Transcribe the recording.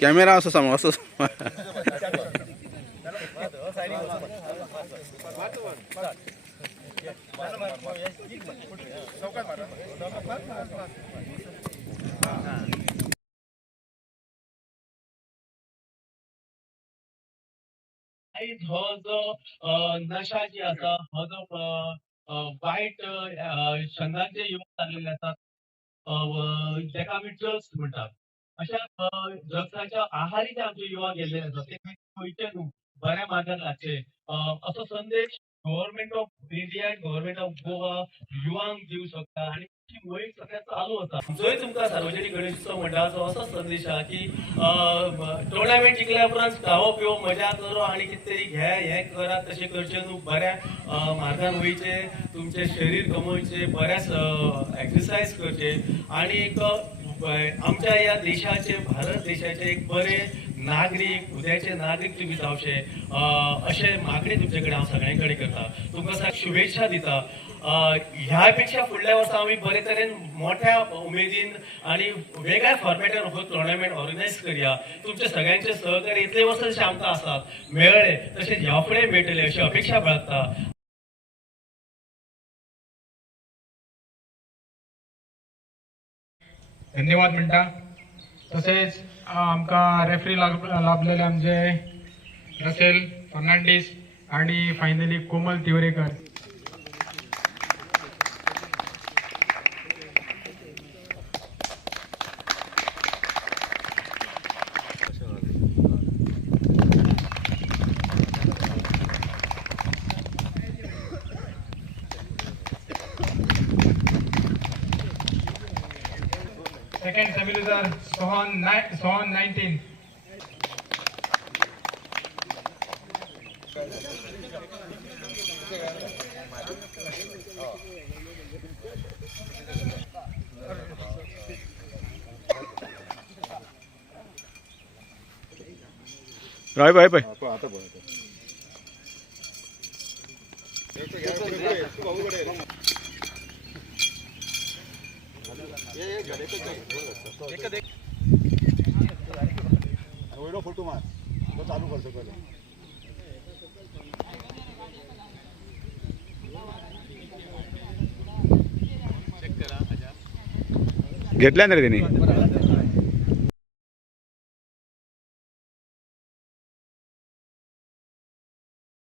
Camera असं समोर असं हो जो नशा जी आसा हो जो वाईट छंदांचे युवक चाललेले असतात जेका आम्ही ड्रग्स म्हणतात अशा ड्रग्साच्या आहारी जे आमचे युवा गेलेले असतात ते खंयचे न्हू बऱ्या मार्गात लागचे असो संदेश government of India government of Goa युवांक दिवं शकता आणि मोहीम सगळ्या चालू आसा जंय तुमकां सार्वजनीक गणेशोत्सव मंडळाचो असो संदेश आहा की टोर्नामेंट जिंकल्या उपरांत खावो पिवो मजा करो आणि कितें तरी हे करा तशें करचें न्हू बऱ्या मार्गान वयचे तुमचे शरीर कमवचे बऱ्याच एक्सरसाइज करचे आणि एक आमच्या या देशाचे भारत देशाचे एक बरे नागरिक उद्याचे नागरिक तुम्ही जावचे अशे मागणी तुमचे कडेन हांव सगळ्यां कडेन करता तुमकां शुभेच्छा दिता ह्या पेक्षा फुडल्या वर्सा आम्ही बरे तरेन मोठ्या उमेदीन आणि वेगळ्या फॉर्मॅटान हो टुर्नामेंट ऑर्गनायज करूया तुमचे सगळ्यांचे सहकार्य इतले वर्स जशे आमकां आसात मेळ्ळे तशेंच ह्या फुडें मेळटले अशी अपेक्षा बाळगता. धन्यवाद म्हणटा तसेच आमकां रेफरी लाभलेले आमचे रसेल फर्नांडीस आणि finally Komal Tivrekar. Second semi-loser Sohan 19. राय बाय बाय फोटो मार चालू करतो पहिले घेतल्या ना रे त्यांनी